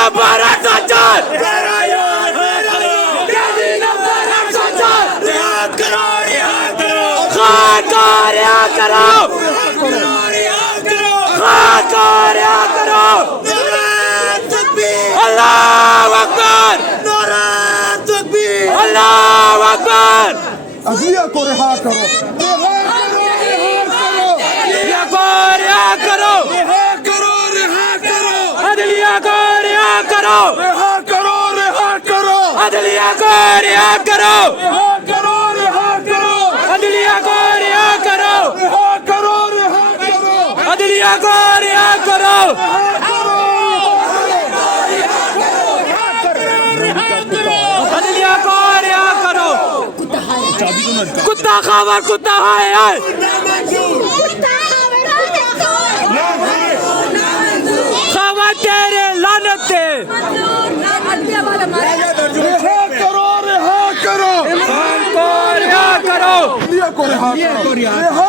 number 104 कैदी number 104 Khan को रिहा करो खान को रिहा करो अल्लाह अकबर अल्लाह अकबर अदलिया को रिहा करो अदलिया को रिहा करो अदलिया को रिहा करो अदलिया को रिहा करो अदलिया को रिहा करो अदलिया को रिहा करो अदलिया को रिहा करो कुत्ता खावर कुत्ता है खावर तेरे लानत थे रिहा करो खान को रिहा करो अदलिया को रिहा करो